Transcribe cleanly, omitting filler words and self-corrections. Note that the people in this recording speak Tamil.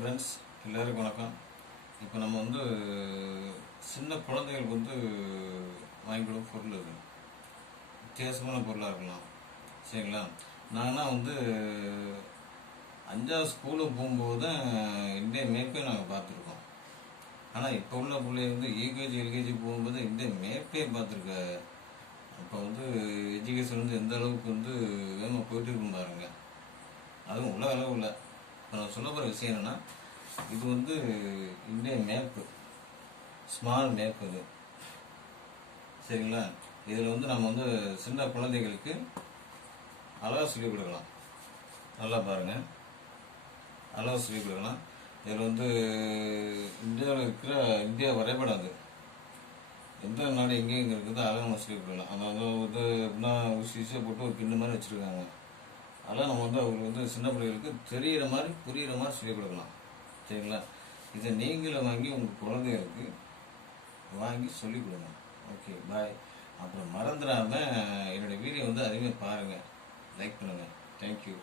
ஃப்ரெண்ட்ஸ், எல்லோருக்கும் வணக்கம். இப்போ நம்ம சின்ன குழந்தைகளுக்கு வாங்கி கொடுக்க பொருள் இது வித்தியாசமான பொருளாக இருக்கலாம். சரிங்களா? நாங்கள்லாம் 5வது ஸ்கூலுக்கு போகும்போது தான் இந்தியன் மேப்பே நாங்கள் பார்த்துருக்கோம். ஆனால் இப்போ உள்ள பிள்ளைங்க யூகேஜி எல்கேஜி போகும்போது இந்தியன் மேப்பே பார்த்துருக்க. இப்போ எஜுகேஷன் எந்த அளவுக்கு வேகமாக போயிட்டு இருக்கும் பாருங்க. அதுவும் உலக அளவில் இப்போ நான் சொல்ல போகிற விஷயம் என்னென்னா, இது இந்தியன் மேப்பு, ஸ்மால் மேப் இது. சரிங்களா? இதில் நம்ம சின்ன குழந்தைகளுக்கு அழகாக சொல்லிக் கொடுக்கலாம். நல்லா பாருங்கள், அழகாக சொல்லிக் கொடுக்கலாம். இதில் இந்தியாவில் இருக்கிற இந்தியா வரைபடம் அது எந்த நாடு எங்கேயும் இருக்குது அழகாக நம்ம சொல்லிக் கொடுக்கலாம். அதாவது எப்படின்னா ஊசியாக போட்டு ஒரு பின்னு மாதிரி வச்சுருக்காங்க. அதெல்லாம் நம்ம அவங்களுக்கு சின்ன பிள்ளைகளுக்கு தெரிகிற மாதிரி புரிகிற மாதிரி சொல்லிக் கொடுக்கலாம். சரிங்களா? இதை நீங்களும் வாங்கி உங்கள் குழந்தைகளுக்கு வாங்கி சொல்லிக் கொடுங்க. ஓகே, பாய். அப்புறம் மறந்துடாமல் என்னோடய வீடியோ அதிகமாக பாருங்கள், லைக் பண்ணுங்கள். தேங்க்யூ.